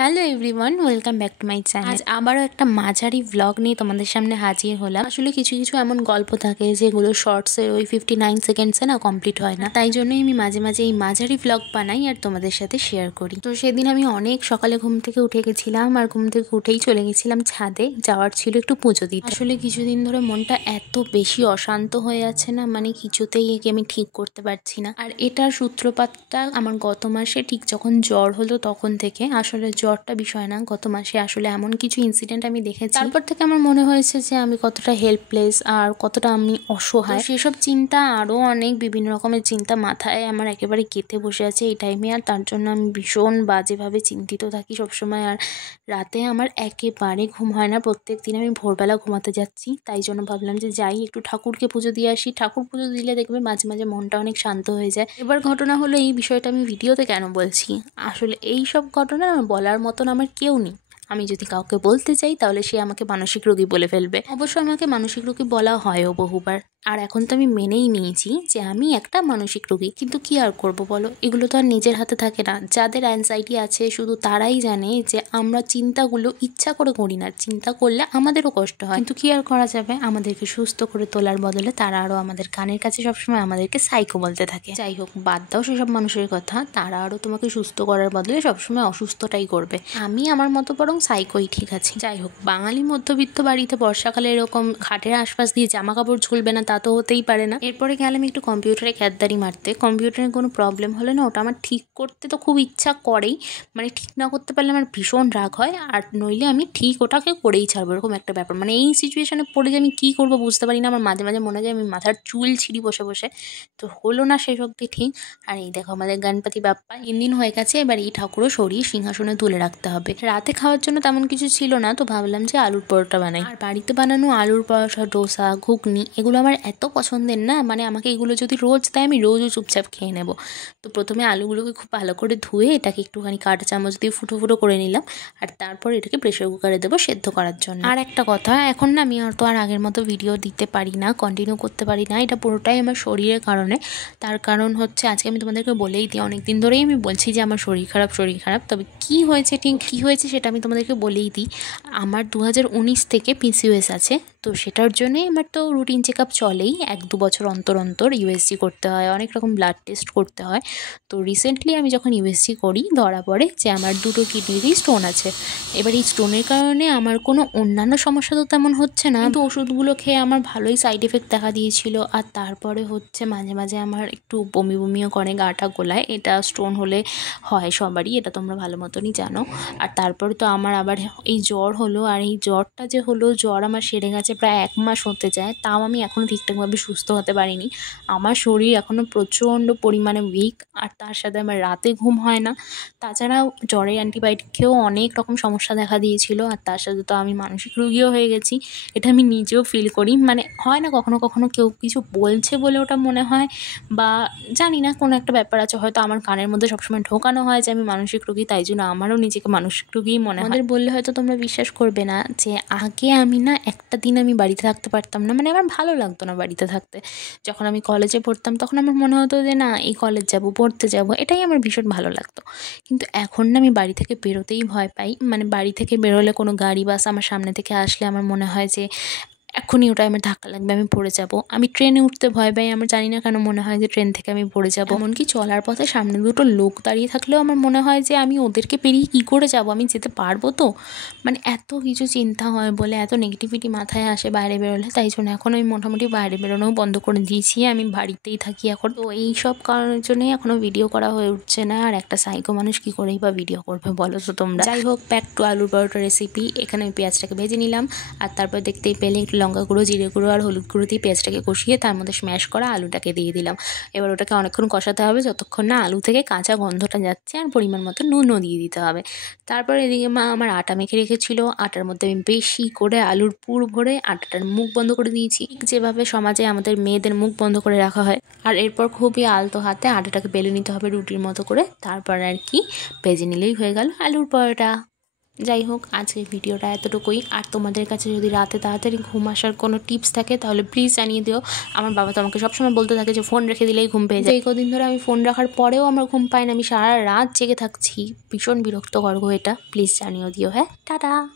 Hello everyone, welcome back to my channel. আজ আবারও একটা মাঝারি ভ্লগ নিয়ে তোমাদের সামনে হাজির হলাম। আসলে কিছু কিছু এমন গল্প থাকে যেগুলো শর্টসে ওই 59 সেকেন্ডসে না কমপ্লিট হয় না, তাই জন্যই আমি মাঝে মাঝে এই মাঝারি ভ্লগ বানাই আর তোমাদের সাথে শেয়ার করি। তো সেদিন আমি অনেক সকালে ঘুম থেকে উঠে গেছিলাম, আর ঘুম থেকে উঠেই চলে গেছিলাম ছাদে। যাওয়ার ছিল একটু পুজো দিতে। আসলে কিছুদিন ধরে মনটা এত বেশি অশান্ত হয়ে আছে না, মানে কিছুতেই একে আমি ঠিক করতে পারছি না। আর এটার সূত্রপাতটা আমার গত মাসে ঠিক যখন জ্বর হলো তখন থেকে। আসলে জ্বরটা বিষয় না, গত মাসে আসলে এমন কিছু ইনসিডেন্ট আমি দেখেছি, তারপর থেকে আমার মনে হয়েছে যে আমি কতটা হেল্পলেস আর কতটা আমি অসহায়। সেসব চিন্তা আরও অনেক বিভিন্ন রকমের চিন্তা মাথায় আমার একেবারে গেঁথে বসে আছে এই টাইমে। আর তার জন্য আমি ভীষণ বাজেভাবে চিন্তিত থাকি সবসময়। আর রাতে আমার একেবারে ঘুম হয় না, প্রত্যেক দিন আমি ভোরবেলা ঘুমাতে যাচ্ছি। তাই জন্য ভাবলাম যে যাই একটু ঠাকুরকে পুজো দিয়ে আসি। ঠাকুর পুজো দিলে দেখবে মাঝে মাঝে মনটা অনেক শান্ত হয়ে যায়। এবার ঘটনা হলো, এই বিষয়টা আমি ভিডিওতে কেন বলছি, আসলে এই সব ঘটনা বলার মতন আমার কেউ নেই। আমি যদি কাউকে বলতে চাই তাহলে সে আমাকে মানসিক রোগী বলে ফেলবে। অবশ্য আমাকে মানসিক রোগী বলা হয়ও বহুবার, আর এখন তো আমি মেনেই নিয়েছি যে আমি একটা মানসিক রোগী। কিন্তু কি আর করব বলো, এগুলো তো আর নিজের হাতে থাকে না। যাদের অ্যাংজাইটি আছে শুধু তারাই জানে যে আমরা চিন্তাগুলো ইচ্ছা করে করি না, চিন্তা করলে আমাদেরও কষ্ট হয়। কিন্তু কি আর করা যাবে, আমাদেরকে সুস্থ করে তোলার বদলে তারা আরও আমাদের কানের কাছে সবসময় আমাদেরকে সাইকো বলতে থাকে। যাই হোক, বাদ দাও সেসব মানুষের কথা। তারা আরও তোমাকে সুস্থ করার বদলে সবসময় অসুস্থটাই করবে। আমি আমার মতো বরং সাইকোই ঠিক আছে। যাই হোক, বাঙালি মধ্যবিত্ত বাড়িতে বর্ষাকালে এরকম খাটের আশপাশ দিয়ে জামা কাপড় ঝুলবে না তা তো হতেই পারে না। এরপরে গেলাম একটু কম্পিউটারে খ্যাতদারি মারতে। কম্পিউটারে কোনো প্রবলেম হলে না, ওটা আমার ঠিক করতে তো খুব ইচ্ছা করেই, মানে ঠিক না করতে পারলে আমার ভীষণ রাগ হয়। আর নইলে আমি ঠিক ওটাকে করেই ছাড়বো, এরকম একটা ব্যাপার। মানে এই সিচুয়েশনে পড়ে যে আমি কী করবো বুঝতে পারি না। আমার মাঝে মাঝে মনে হয় আমি মাথার চুল ছিঁড়ি বসে বসে। তো হলো না শেষ অবধি ঠিক। আর এই দেখো আমাদের গণপতি বাপ্পা 3 দিন হয়ে গেছে, এবার এই ঠাকুরও সরিয়ে সিংহাসনে তুলে রাখতে হবে। রাতে খাওয়ার জন্য তেমন কিছু ছিল না, তো ভাবলাম যে আলুর পরোটা বানাই। আর বাড়িতে বানানো আলুর পরোটা, ডোসা, ঘুগনি এগুলো আমার এত পছন্দের না, মানে আমাকে এগুলো যদি রোজ দেয় আমি রোজও চুপচাপ খেয়ে নেব। তো প্রথমে আলুগুলোকে খুব ভালো করে ধুয়ে এটাকে একটুখানি কাঁটা চামচ দিয়ে ফুটো ফুটো করে নিলাম। আর তারপর এটাকে প্রেশার কুকারে দেবো সেদ্ধ করার জন্য। আর একটা কথা, এখন না আমি তো আর আগের মতো ভিডিও দিতে পারি না, কন্টিনিউ করতে পারি না। এটা পুরোটাই আমার শরীরের কারণে। তার কারণ হচ্ছে, আজকে আমি তোমাদেরকে বলেই দিই, অনেক দিন ধরেই আমি বলছি যে আমার শরীর খারাপ। তবে কী হয়েছে, ঠিক কী হয়েছে সেটা আমি তোমাদেরকে বলেই দিই। আমার 2019 থেকে পিসিওএস আছে। তো সেটার জন্যই আমার তো রুটিন চেক আপ চলেই, 1-2 বছর অন্তর অন্তর ইউএসজি করতে হয়, অনেক রকম ব্লাড টেস্ট করতে হয়। তো রিসেন্টলি আমি যখন ইউএসজি করি, ধরা পড়ে যে আমার 2টো কিডনিতেই স্টোন আছে। এবার এই স্টোনের কারণে আমার কোনো অন্যান্য সমস্যা তো তেমন হচ্ছে না, কিন্তু ওষুধগুলো খেয়ে আমার ভালোই সাইড এফেক্ট দেখা দিয়েছিল। আর তারপরে হচ্ছে মাঝে মাঝে আমার একটু বমি বমিও করে, গাটা গোলায়। এটা স্টোন হলে হয় সবারই, এটা তোমরা ভালো মতনই জানো। আর তারপরে তো আমার আবার এই জ্বর হলো, আর এই জ্বরটা যে হলো, জ্বর আমার সেরে গেছে প্রায় 1 মাস হতে যায়, তাও আমি এখনও ঠিকঠাকভাবে সুস্থ হতে পারিনি। আমার শরীর এখনও প্রচণ্ড পরিমাণে উইক, আর তার সাথে আমার রাতে ঘুম হয় না। তাছাড়াও জ্বরের অ্যান্টিবায়োটিক খেয়েও অনেক রকম সমস্যা দেখা দিয়েছিল। আর তার সাথে তো আমি মানসিক রোগীও হয়ে গেছি, এটা আমি নিজেও ফিল করি। মানে হয় না কখনো কখনো কেউ কিছু বলছে বলে ওটা মনে হয়, বা জানি না কোনো একটা ব্যাপার আছে, হয়তো আমার কানের মধ্যে সবসময় ঢোকানো হয় যে আমি মানসিক রোগী, তাই জন্য আমারও নিজেকে মানসিক রোগীই মনে হয়। আমাদের বললে হয়তো তোমরা বিশ্বাস করবে না যে আগে আমি না একটা দিন আমি বাড়িতে থাকতে পারতাম না, মানে আমার ভালো লাগতো না বাড়িতে থাকতে। যখন আমি কলেজে পড়তাম তখন আমার মনে হতো যে না, এই কলেজ যাব, পড়তে যাব, এটাই আমার ভীষণ ভালো লাগতো। কিন্তু এখন না আমি বাড়ি থেকে বেরোতেই ভয় পাই। মানে বাড়ি থেকে বেরোলে কোনো গাড়ি বাস আমার সামনে থেকে আসলে আমার মনে হয় যে এখনই ওটা আমার ধাক্কা লাগবে, আমি পড়ে যাব। আমি ট্রেনে উঠতে ভয় পাই, আমার জানি না কেন মনে হয় যে ট্রেন থেকে আমি পড়ে যাব। এমনকি চলার পথে সামনে 2টো লোক দাঁড়িয়ে থাকলেও আমার মনে হয় যে আমি ওদেরকে পেরিয়ে কী করে যাব, আমি যেতে পারবো তো। মানে এত কিছু চিন্তা হয় বলে, এত নেগেটিভিটি মাথায় আসে বাইরে বেরোলে, তাই জন্য এখন আমি মোটামুটি বাইরে বেরোনোও বন্ধ করে দিয়েছি, আমি বাড়িতেই থাকি এখন। তো এই সব কারণের জন্যই এখনও ভিডিও করা হয়ে উঠছে না। আর একটা সাইকো মানুষ কী করেই বা ভিডিও করবে বলো তো তোমরা। যাই হোক, ব্যাক টু আলুর পরোটা রেসিপি। এখানে আমি পেঁয়াজটাকে ভেজে নিলাম, আর তারপর দেখতেই পেলে একটু লঙ্কা গুঁড়ো, জিরে গুঁড়ো আর হলুদ গুঁড়ো দিয়ে পেঁয়াজটাকে কষিয়ে তার মধ্যে স্ম্যাশ করা আলুটাকে দিয়ে দিলাম। এবার ওটাকে অনেকক্ষণ কষাতে হবে যতক্ষণ না আলু থেকে কাঁচা গন্ধটা যাচ্ছে, আর পরিমাণ মতো নুনও দিয়ে দিতে হবে। তারপর এদিকে মা আমার আটা মেখে রেখেছিল, আটার মধ্যে আমি বেশি করে আলুর পুর ভরে আটাটার মুখ বন্ধ করে দিয়েছি, যেভাবে সমাজে আমাদের মেয়েদের মুখ বন্ধ করে রাখা হয়। আর এরপর খুবই আলতো হাতে আটাটাকে বেলে নিতে হবে রুটির মতো করে, তারপর আর কি ভেজে নিলেই হয়ে গেল আলুর পরোটা। যাই হোক, আজকের ভিডিওটা এতটুকুই। আর তোমাদের কাছে যদি রাতে তাড়াতাড়ি ঘুম আসার কোনো টিপস থাকে তাহলে প্লিজ জানিয়ে দিও। আমার বাবা তো আমাকে সবসময় বলতে থাকে যে ফোন রেখে দিলেই ঘুম পেয়ে যায়। এই কদিন ধরে আমি ফোন রাখার পরেও আমার ঘুম পায় না, আমি সারা রাত জেগে থাকছি। ভীষণ বিরক্তকর গো এটা, প্লিজ জানিয়ে দিও। হ্যাঁ, টাটা।